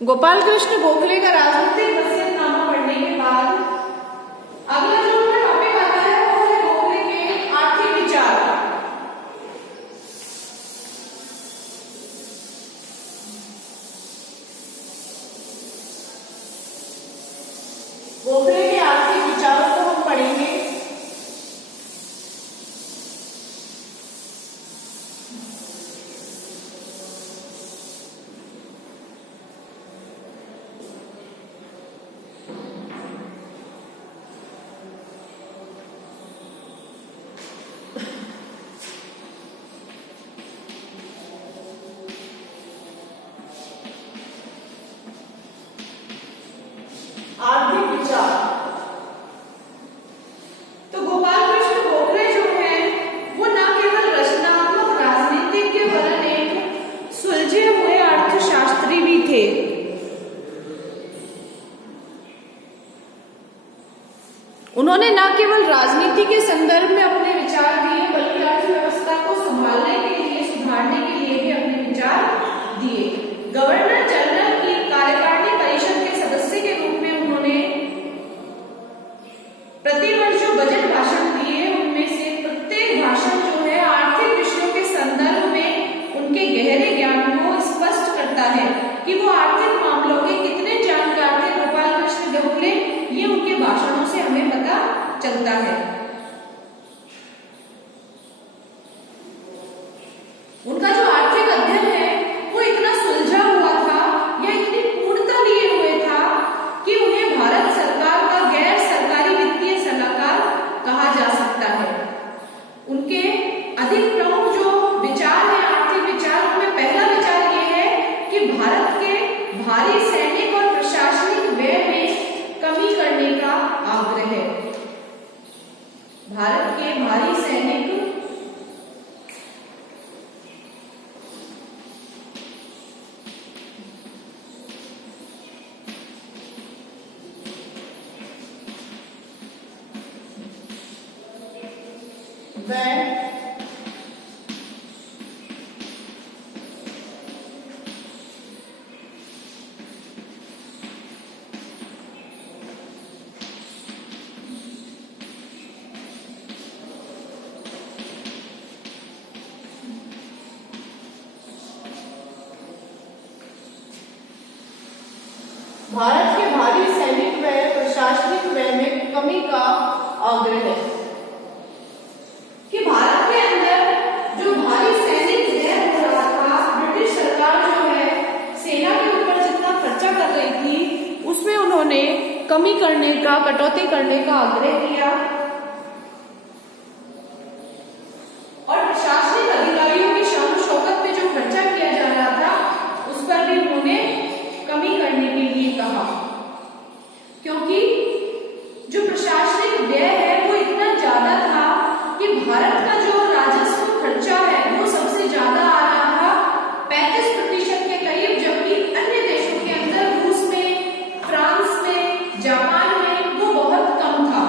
गोपाल कृष्ण गोखले का राजनीतिक वसीयतनामा पढ़ने के बाद अगला जो टॉपिक आता है वो है गोखले के आर्थिक विचार। गोखले के आर्थिक विचारों को हम पढ़ेंगे। आर्थिक विचार तो गोपाल कृष्ण गोखले जो है वो न केवल रचनात्मक राजनीतिज्ञ वरन एक सुलझे हुए अर्थशास्त्री भी थे। उन्होंने न केवल राजनीति के संदर्भ में अपने विचार दिए बल्कि अर्थव्यवस्था को संभालने के लिए, सुधारने के लिए भी अपने विचार दिए। गवर्नर जनरल की कार्यकारिणी परिषद के सदस्य के रूप में उन्होंने प्रतिवर्ष जो बजट भाषण दिए उनमें से प्रत्येक भाषण जो है आर्थिक विषयों के संदर्भ में उनके गहरे ज्ञान को स्पष्ट करता है कि वो आर्थिक मामलों के कितने जानकार थे। गोपाल कृष्ण गोखले, ये उनके भाषणों से हमें पता चलता है। उनका जो आर्थिक अध्ययन है वो इतना सुलझा हुआ था या इतनी पूर्णता लिए हुए था कि उन्हें भारत सरकार का गैर सरकारी वित्तीय सलाहकार कहा जा सकता है। उनके अधिक प्रमुख जो विचार है आर्थिक विचार, उनमें पहला विचार ये है कि भारत के भारी सैनिक और प्रशासनिक व्यय में कमी करने का आग्रह है। भारत के भारी सैनिक भारत के भारी सैनिक व्यय, प्रशासनिक व्यय में कमी का आग्रह है कि भारत के अंदर जो भारी सैनिक व्यय हो रहा था, ब्रिटिश सरकार जो है सेना के ऊपर जितना खर्चा कर रही थी उसमें उन्होंने कमी करने का, कटौती करने का आग्रह किया और प्रशासनिक अधिकारियों की शान शौकत पे जो खर्चा किया जा रहा था उस पर भी उन्होंने कमी करने के लिए कहा, क्योंकि जो प्रशासनिक व्यय है वो इतना ज्यादा था कि भारत का जो राजस्व खर्चा है वो सबसे ज्यादा आ रहा था 35% के करीब, जबकि अन्य देशों के अंदर रूस में, फ्रांस में, जापान में वो बहुत कम था।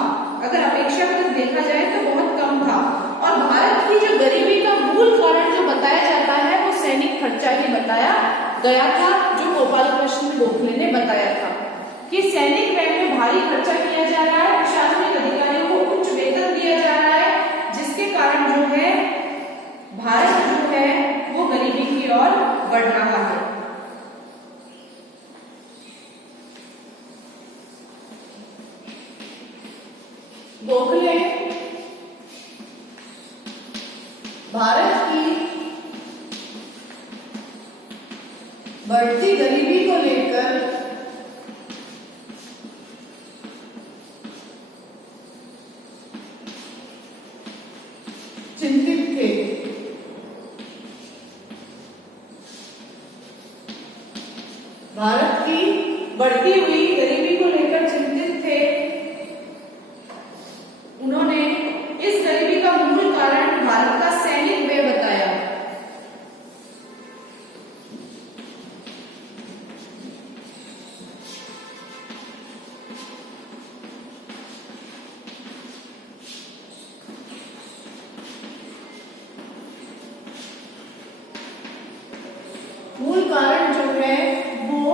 अगर अपेक्षाकृत देखा जाए तो बहुत कम था। और भारत की जो गरीबी का मूल कारण जो बताया जाता है वो सैनिक खर्चा ही बताया गया था, जो गोपाल कृष्ण गोखले ने बताया था कि सैनिक व्यय में भारी खर्चा किया जा रहा है, प्रशासनिक अधिकारियों को उच्च वेतन दिया जा रहा है, जिसके कारण जो है भारत जो है वो गरीबी की ओर बढ़ रहा है। गोखले भारत की बढ़ती गरीबी को लेकर चिंतित थे। भारत की बढ़ती हुई गरीबी को लेकर चिंतित थे। उन्होंने इस गरीबी का मूल कारण भारत का सैनिक व्यय बताया। मूल कारण जो है वो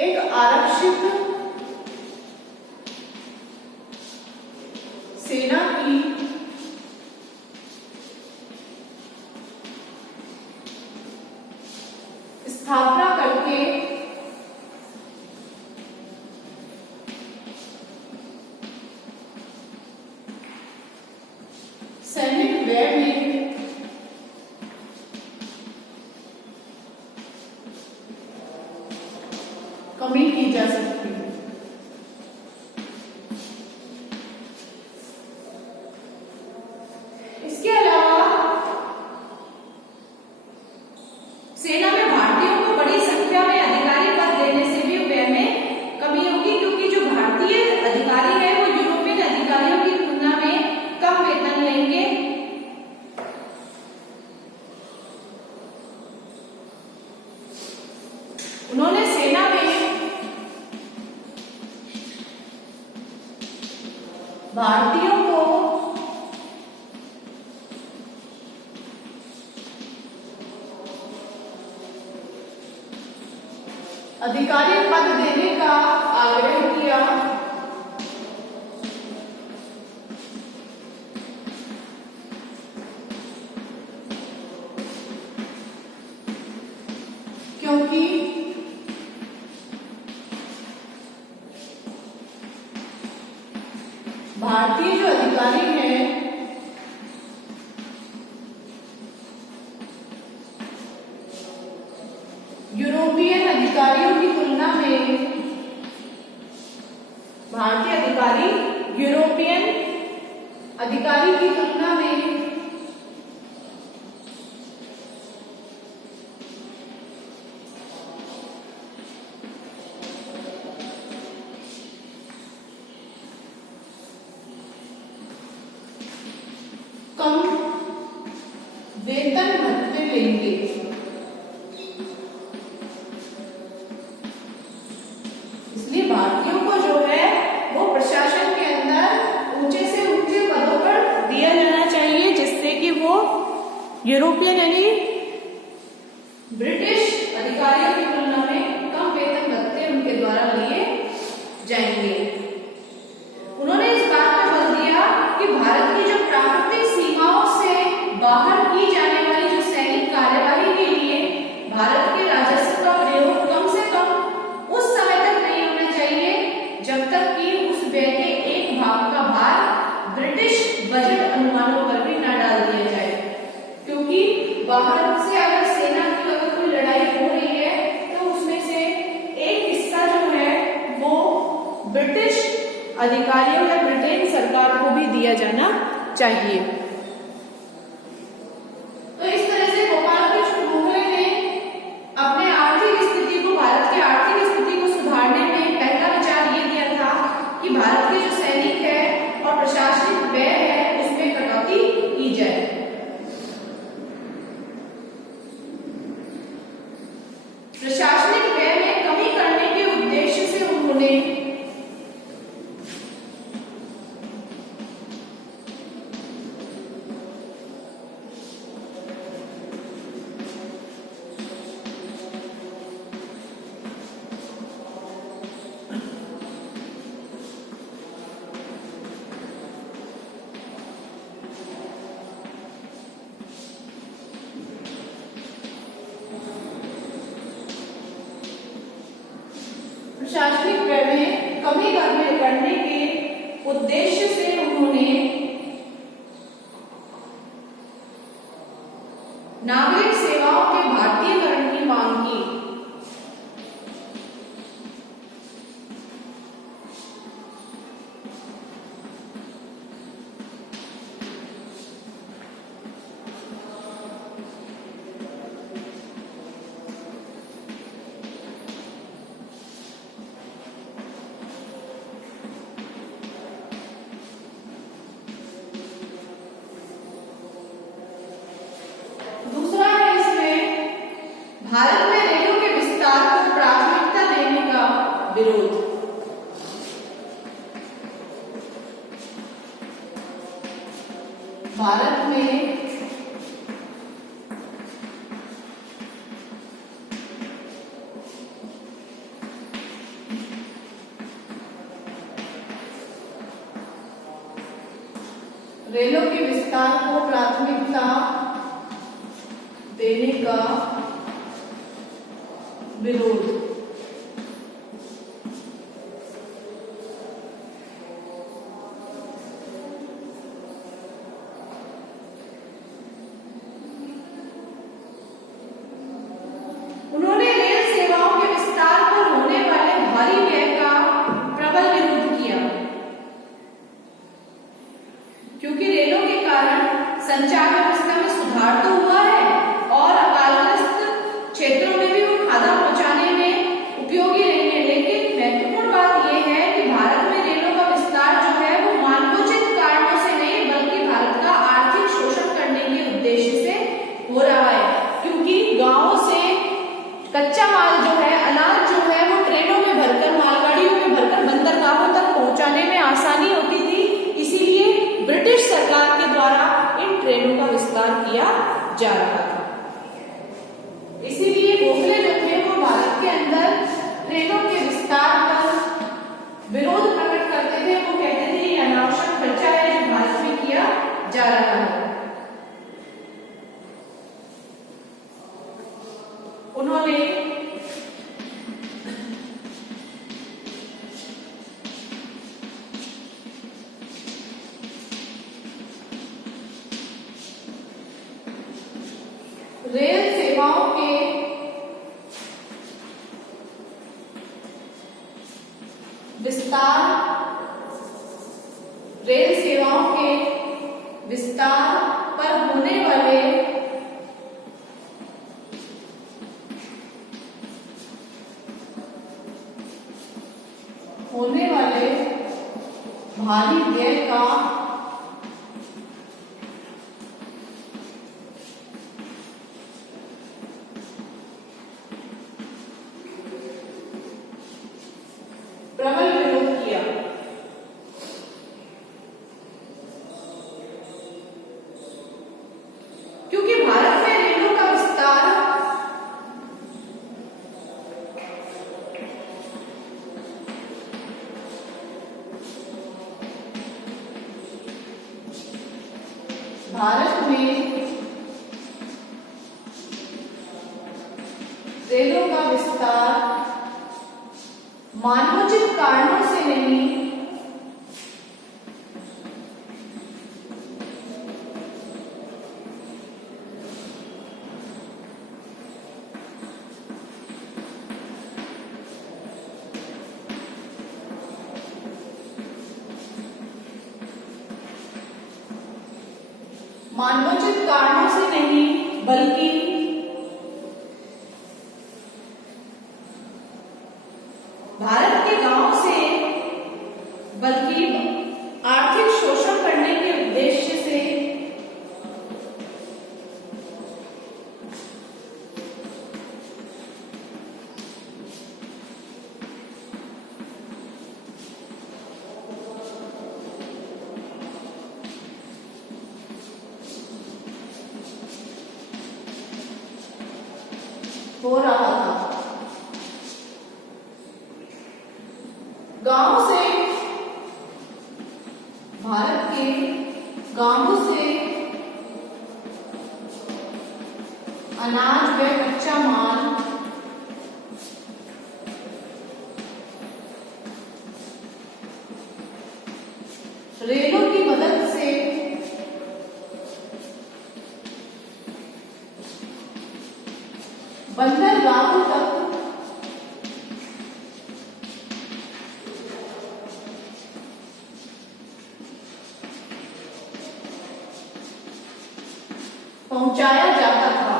एक आरक्षित सेना की स्थापना करके सैनिक व्यय में कमी की जा सकती है। इसके अलावा सेना में भारतीयों को बड़ी संख्या में अधिकारी पद देने से भी व्यय में कमी होगी, क्योंकि जो भारतीय अधिकारी है वो यूरोपियन अधिकारियों की तुलना में कम वेतन लेंगे। उन्होंने सेना में भारतीयों को अधिकारी पद देने का आग्रह किया। क्योंकि भारतीय जो अधिकारी हैं यूरोपियन अधिकारियों की तुलना में, भारतीय अधिकारी यूरोपियन अधिकारी की तुलना में कम वेतन भत्ते लेंगे। इसलिए भारतीयों को जो है वो प्रशासन के अंदर ऊंचे से ऊंचे पदों पर दिया जाना चाहिए, जिससे कि वो यूरोपियन यानी ब्रिटिश अधिकारियों की तुलना में कम वेतन भत्ते उनके द्वारा लिए जाएंगे। उन्होंने इस बात पर बल दिया कि भारत की जो प्राकृतिक सीमाओं से बाहर की जाने वाली जो सैनिक कार्यवाही के लिए भारत के राजस्व का प्रयोग कम से कम उस समय तक नहीं होना चाहिए जब तक कि उस व्यय के एक भाग का भार ब्रिटिश बजट अनुमानों पर भी न डाल दिया जाए, क्योंकि बाहर से अगर सेना की अगर कोई लड़ाई हो रही है तो उसमें से एक हिस्सा जो है वो ब्रिटिश अधिकारियों या ब्रिटेन सरकार को भी दिया जाना चाहिए। तो इस तरह से गोपाल कृष्ण गोखले ने अपने आर्थिक स्थिति को, भारत की आर्थिक स्थिति को सुधारने में पहला विचार ये दिया था कि भारत के जो सैनिक है और प्रशासनिक व्यय है उसमें कटौती की जाए। प्रशासनिक व्यय में कमी करने के उद्देश्य से उन्होंने प्रशासनिक व्यय में कमी करने के उद्देश्य से उन्होंने नागरिक सेवाओं के भारतीयकरण की मांग की। दूसरा है इसमें भारत में रेलों के विस्तार को प्राथमिकता देने का विरोध। भारत में रेलों के विस्तार को प्राथमिकता देने का विरोध। उन्होंने रेल सेवाओं के विस्तार पर होने वाले भारी व्यय का प्रबल विरोध किया, क्योंकि रेलों के कारण संचार व्यवस्था में सुधार तो हुआ है और अकालग्रस्त क्षेत्रों में भी वो खाद्य पहुंचाने में उपयोगी रही है। लेकिन महत्वपूर्ण बात यह है कि भारत में रेलों का विस्तार जो है वो मानवोचित कारणों से नहीं बल्कि भारत का आर्थिक शोषण करने के उद्देश्य से हो रहा है, क्योंकि गांवों से कच्चा माल जो है, अनाज जो है वो ट्रेनों में भरकर, मालगाड़ियों में भरकर बंदरगाहों तक पहुंचाने में आसानी होती थी। इसीलिए ब्रिटिश सरकार के द्वारा इन ट्रेनों का विस्तार किया जा रहा था। इसीलिए गोखले जो थे वो भारत के अंदर ट्रेनों के विस्तार पर विरोध प्रकट करते थे। वो कहते थे ये अनावश्यक खर्चा है जो भारत में किया जा रहा है। उन्होंने रेल सेवाओं के विस्तार, रेल सेवाओं के विस्तार पर होने वाले भारी व्यय का प्रबल विरोध किया। क्योंकि भारत में रेलों का विस्तार मानवोचित कारणों से नहीं बल्कि भारत के गांव से बल्कि आर्थिक शोषण करने के उद्देश्य से हो रहा था। गांव से, भारत के गांवों से अनाज व कच्चा माल रेलों की मदद से बंदरगाहों तक पहुंचाया जाता था।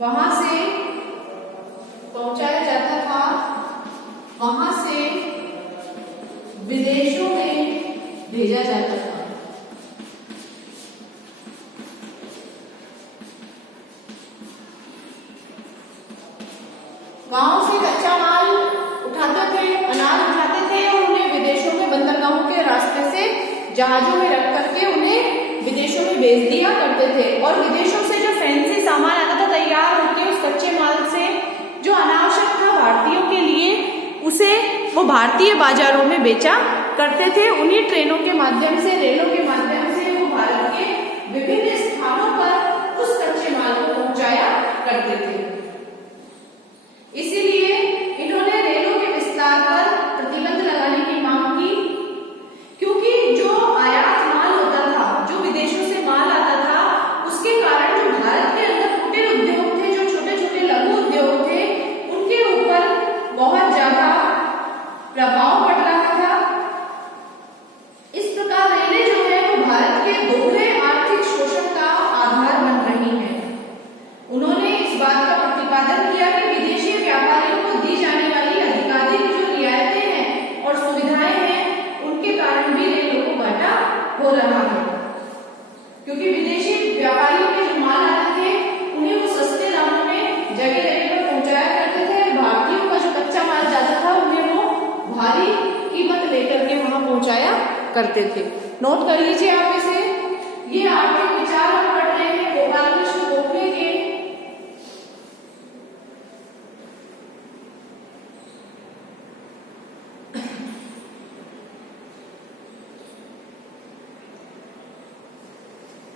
वहां से पहुंचाया जाता था, वहां से विदेशों में भेजा जाता था। गांव से कच्चा माल उठाते थे, अनाज उठाते थे और उन्हें विदेशों में बंदरगाहों के रास्ते से जहाजों में रख करके उन्हें विदेशों में भेज दिया करते थे। और विदेशों से जो फैंसी सामान आता था तैयार होकर उस कच्चे माल से उसे वो भारतीय बाजारों में बेचा करते थे। उन्हीं ट्रेनों के माध्यम से, रेलों के माध्यम से वो भारत के विभिन्न स्थानों पर उस कच्चे माल को पहुंचाया करते थे। इसीलिए इन्होंने रेलों के विस्तार पर प्रतिबंध लगाने की मांग की, क्योंकि जो आयात माल होता था, जो विदेशों से माल आता था, उसके कारण जो भारत के अंदर कुटीर उद्योग थे, जो छोटे छोटे लघु उद्योग थे, उनके ऊपर बहुत ज्यादा प्रभाव पड़ रहा था। इस प्रकार रेलें जो है वो भारत के दोहरे आर्थिक शोषण का आधार बन रही है। उन्होंने इस बात का प्रतिपादन किया कि विदेशी व्यापारियों को दी जाने वाली अधिकाधिक जो रियायतें हैं और सुविधाएं हैं, उनके कारण भी रेलों को घाटा हो रहा है, क्योंकि विदेशी व्यापारियों के जो माल आते थे उन्हें वो सस्ते दामों में जगह जगह पर पहुंचाया करते थे। भारतीयों का जो कच्चा माल जाता था उन्हें वो भारी कीमत लेकर के वहां पहुंचाया करते थे। नोट कर लीजिए आप इसे। ये आर्थिक विचार हम पढ़ रहे हैं गोपाल कृष्ण गोखले के।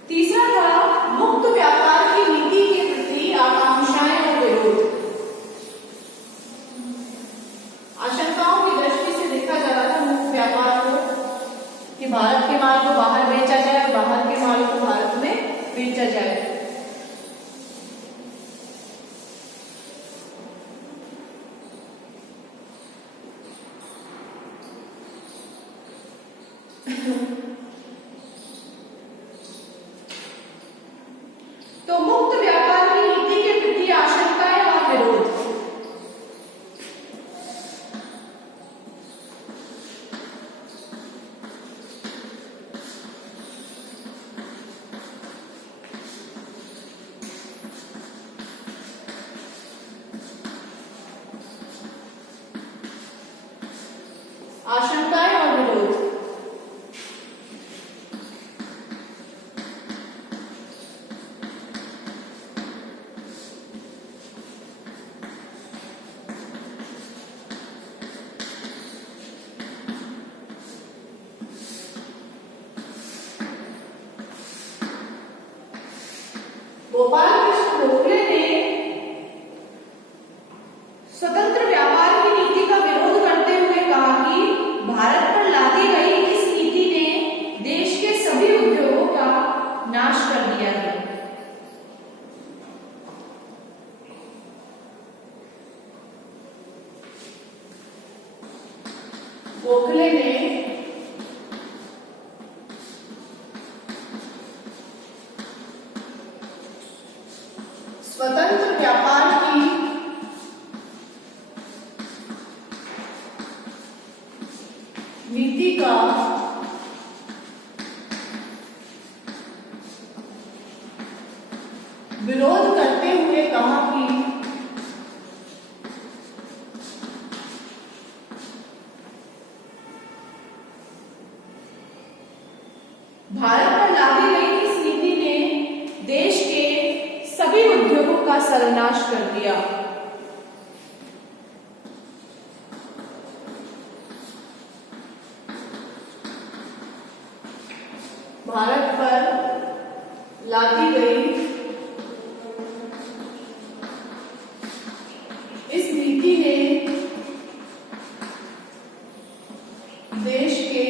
तीसरा था मुक्त व्यापार की नीति के प्रति आकांक्षाएं और विरोध। आशंकाओं की दृष्टि से देखा जा रहा था मुक्त व्यापार को, कि भारत के माल को बाहर बेचा जाए और बाहर के माल को भारत में बेचा जाए। तो मुक्त व्यापार की नीति के प्रति आशंकाएं और विरोध। आशंकाएं और विरोध। गोपाल कृष्ण गोखले ने स्वतंत्र व्यापार की नीति का विरोध करते हुए कहा कि भारत पर लादी गई इस नीति ने देश के सभी उद्योगों का नाश कर दिया है। गोखले ने स्वतंत्र व्यापार की नीति का विरोध करते हुए कहा कि भारत पर लादी गई इस नीति ने देश के सभी उद्योगों का सर्वनाश कर दिया। भारत पर लादी गई इस नीति ने देश के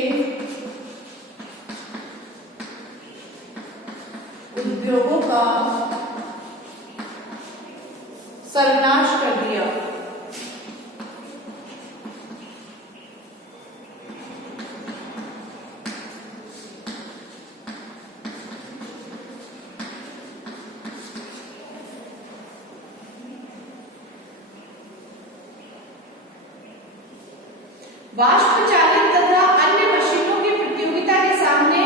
उद्योगों का सर्वनाश कर दिया। वाष्प चालित तथा अन्य मशीनों की प्रतियोगिता के सामने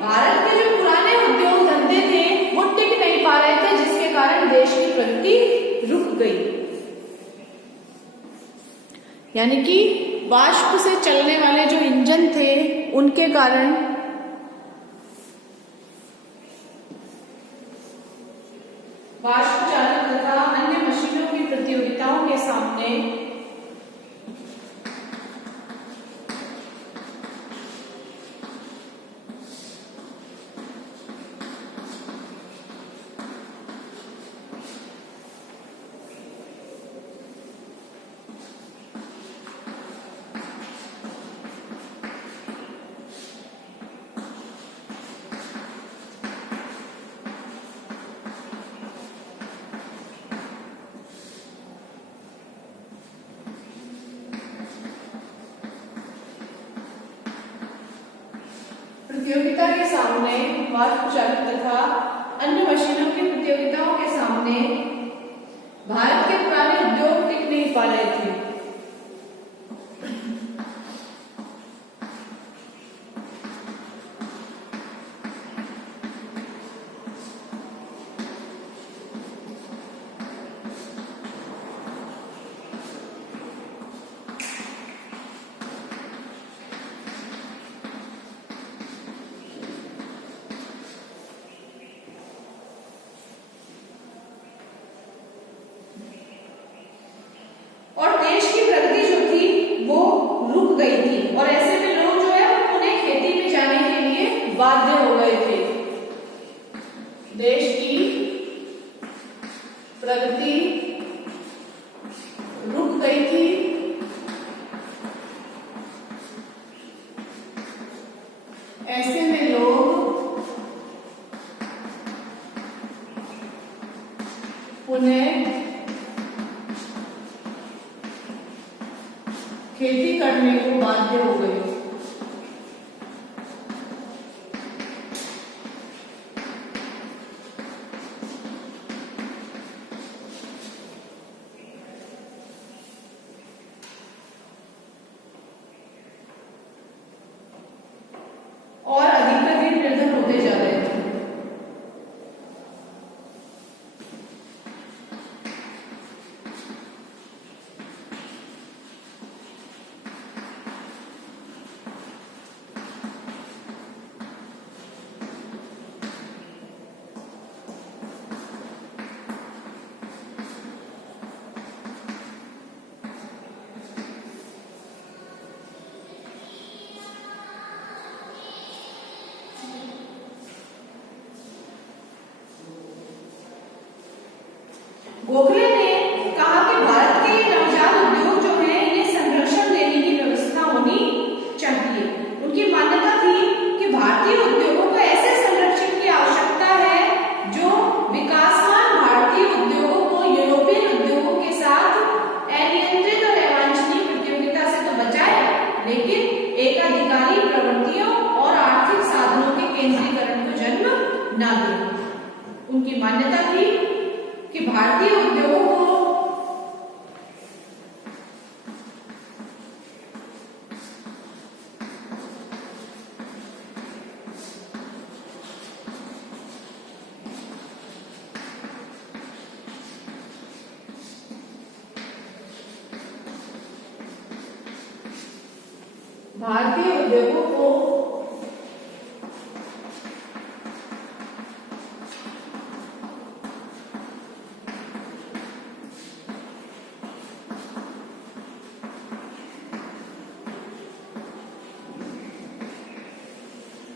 भारत के जो पुराने उद्योग धंधे थे वो टिक नहीं पा रहे थे, जिसके कारण देश की प्रगति रुक गई। यानी कि वाष्प से चलने वाले जो इंजन थे उनके कारण वाष्प चालित तथा अन्य मशीनों की प्रतियोगिताओं के सामने प्रतियोगिता के सामने वाष्प चालित तथा अन्य मशीनों की प्रतियोगिताओं के सामने भारत के पुराने उद्योग टिक नहीं पा रहे थे। और देश की प्रगति जो थी वो रुक गई थी और ऐसे में लोग जो है उन्हें खेती में जाने के लिए बाध्य हो गए थे। देश की प्रगति रुक गई थी, ऐसे में लोग उन्हें खेती करने को बाध्य हो गए। और अधिकाधिक निर्धन होते जा रहे थे। गोखले ने कहा कि भारत के नवजात उद्योग जो हैं इन्हें संरक्षण देने की व्यवस्था होनी चाहिए। उनकी मान्यता थी कि भारतीय उद्योगों को ऐसे संरक्षण की आवश्यकता है जो विकासमान भारतीय उद्योगों को यूरोपियन उद्योगों के साथ अनियंत्रित और अवांछनीय प्रतियोगिता से तो बचाए, लेकिन एकाधिकारी प्रवृत्तियों और आर्थिक साधनों के केंद्रीकरण को जन्म न दे। उनकी मान्यता थी कि भारतीय उद्योगों को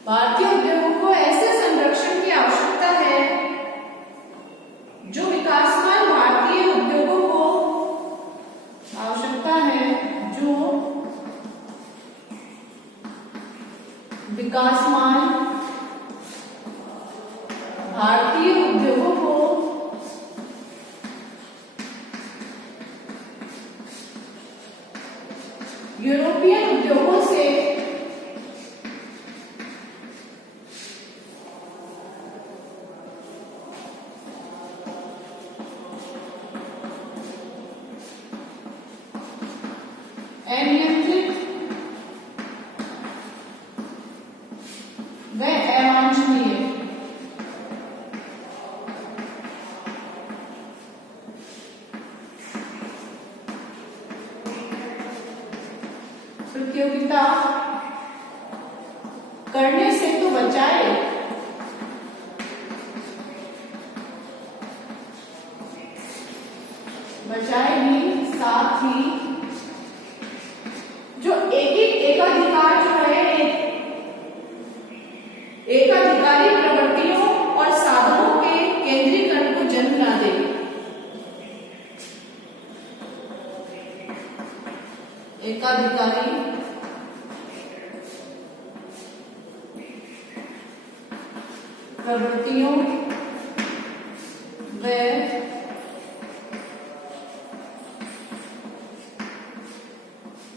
भारतीय उद्योगों को ऐसे संरक्षण की आवश्यकता है जो विकासमान भारतीय उद्योगों को आवश्यकता है जो विकासमान भारतीय उद्योगों को यूरोपियन उद्योगों से अनियंत्रित व अवांछनीय प्रतियोगिता करने से तो बचाए, ही साथ ही जो एकाधिकार जो है एकाधिकारी प्रवृत्तियों और साधनों के केंद्रीकरण को जन्म न दे। एकाधिकारी प्रवृत्तियों व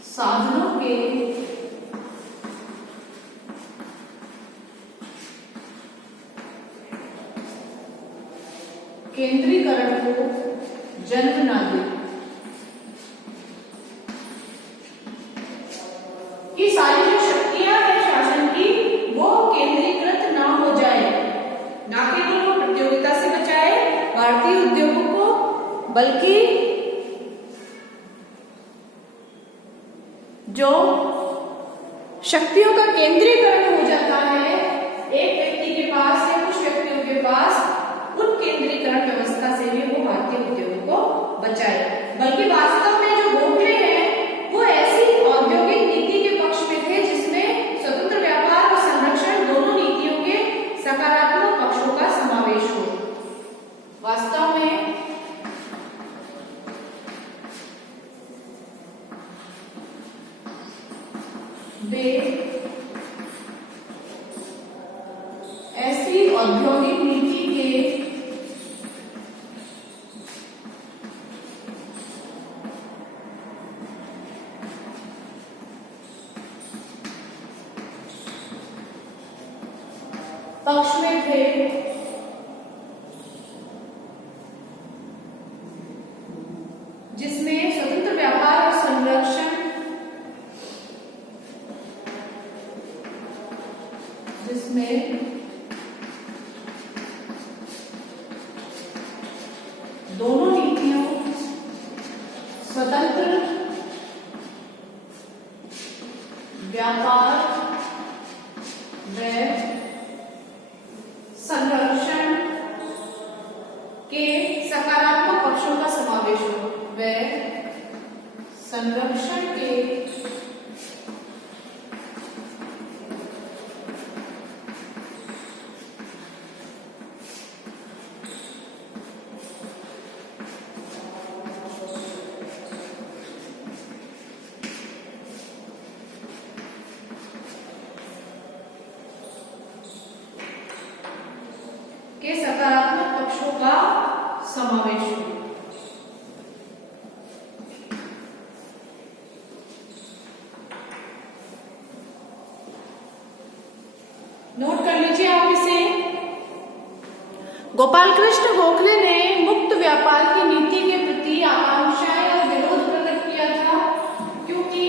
साधनों के केंद्रीकरण को जन्म ना दे, कि सारी जो शक्तियां हैं शासन की वो केंद्रीकृत ना हो जाए, ना केवल वो प्रतियोगिता से बचाए भारतीय उद्योगों को, बल्कि जो शक्तियों का केंद्रीकरण हो जाता है एक व्यक्ति के पास या कुछ व्यक्तियों के पास, उन केंद्रीकरण व्यवस्था से भी वो भारतीय उद्योगों को बचाए। बल्कि वास्तव में जो गोखले हैं वो ऐसी औद्योगिक नीति के पक्ष में थे जिसमें स्वतंत्र व्यापार और संरक्षण दोनों नीतियों के सकारात्मक पक्षों का समावेश हो। वास्तव में वे ऐसी औद्योगिक नीति के पक्ष में थे जिसमें स्वतंत्र व्यापार और संरक्षण, जिसमें दोनों नीतियों स्वतंत्र व्यापार व संरक्षण के सकारात्मक पक्षों का समावेश हो, व संरक्षण के सकारात्मक पक्षों का समावेश हो। नोट कर लीजिए आप इसे। गोपाल कृष्ण गोखले ने मुक्त व्यापार की नीति के प्रति आकांक्षाएं और विरोध प्रकट किया था, क्योंकि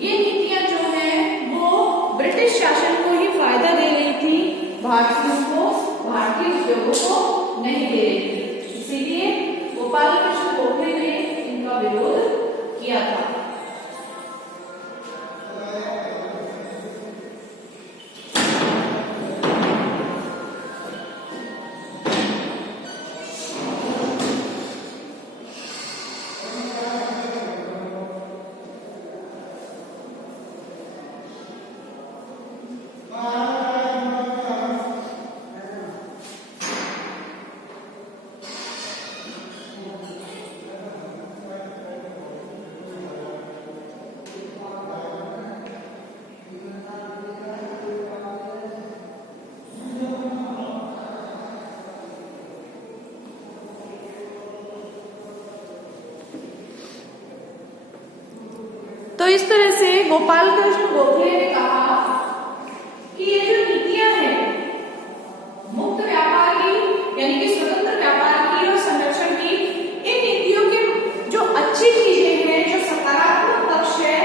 ये नीतियां जो है वो ब्रिटिश शासन को ही फायदा दे रही थी, भारतीयों को, भारतीय उद्योगों को नहीं दे रही थी। इसीलिए गोपाल कृष्ण गोखले ने इनका विरोध किया था। तो इस तरह से गोपाल कृष्ण गोखले ने कहा कि ये जो नीतियां हैं मुक्त व्यापार की, यानी कि स्वतंत्र व्यापार की और संरक्षण की, इन नीतियों के जो अच्छी चीजें हैं, जो सकारात्मक पक्ष है,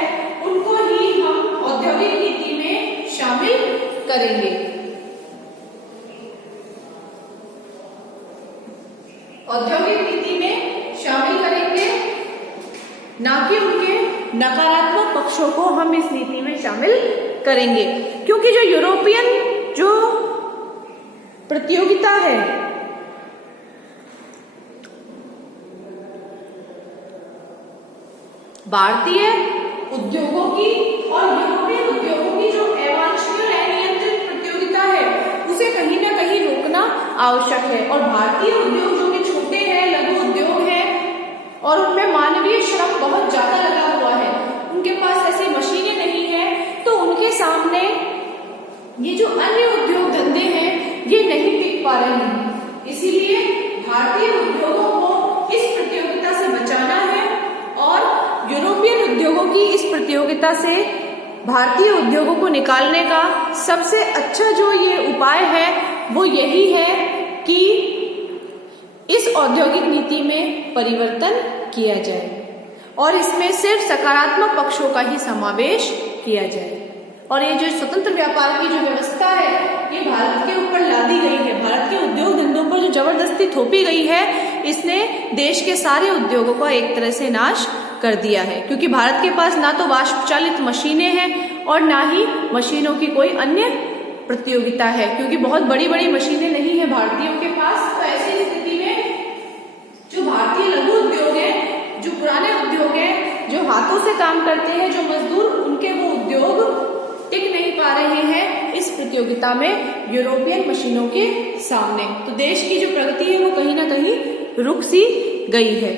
उनको ही हम औद्योगिक नीति में शामिल करेंगे। औद्योगिक नीति में शामिल करेंगे, ना कि उनके नकारात्मक पक्षों को हम इस नीति में शामिल करेंगे। क्योंकि जो यूरोपियन जो प्रतियोगिता है भारतीय उद्योगों की और यूरोपियन उद्योगों की जो अवांछनीय और अनियंत्रित प्रतियोगिता है, उसे कहीं ना कहीं रोकना आवश्यक है। और भारतीय उद्योग जो कि छोटे हैं, लघु उद्योग हैं, और उनमें मानवीय श्रम बहुत ज्यादा लगा हुआ है, उनके पास ऐसी मशीनें नहीं है, तो उनके सामने ये जो अन्य उद्योग धंधे हैं ये नहीं टिक पा रहे हैं। इसीलिए भारतीय उद्योगों को इस प्रतियोगिता से बचाना है और यूरोपियन उद्योगों की इस प्रतियोगिता से भारतीय उद्योगों को निकालने का सबसे अच्छा जो ये उपाय है वो यही है कि इस औद्योगिक नीति में परिवर्तन किया जाए और इसमें सिर्फ सकारात्मक पक्षों का ही समावेश किया जाए। और ये जो स्वतंत्र व्यापार की जो व्यवस्था है ये भारत के ऊपर लादी गई है, भारत के उद्योग धंधों पर जो जबरदस्ती थोपी गई है, इसने देश के सारे उद्योगों का एक तरह से नाश कर दिया है, क्योंकि भारत के पास ना तो वाष्प चालित मशीनें हैं और ना ही मशीनों की कोई अन्य प्रतियोगिता है, क्योंकि बहुत बड़ी बड़ी मशीनें नहीं है भारतीयों के पास। तो ऐसी स्थिति में जो भारतीय लघु उद्योग है, जो पुराने उद्योग हैं, जो हाथों से काम करते हैं, जो मजदूर, उनके वो उद्योग टिक नहीं पा रहे हैं इस प्रतियोगिता में यूरोपियन मशीनों के सामने। तो देश की जो प्रगति है वो कहीं ना कहीं रुक सी गई है।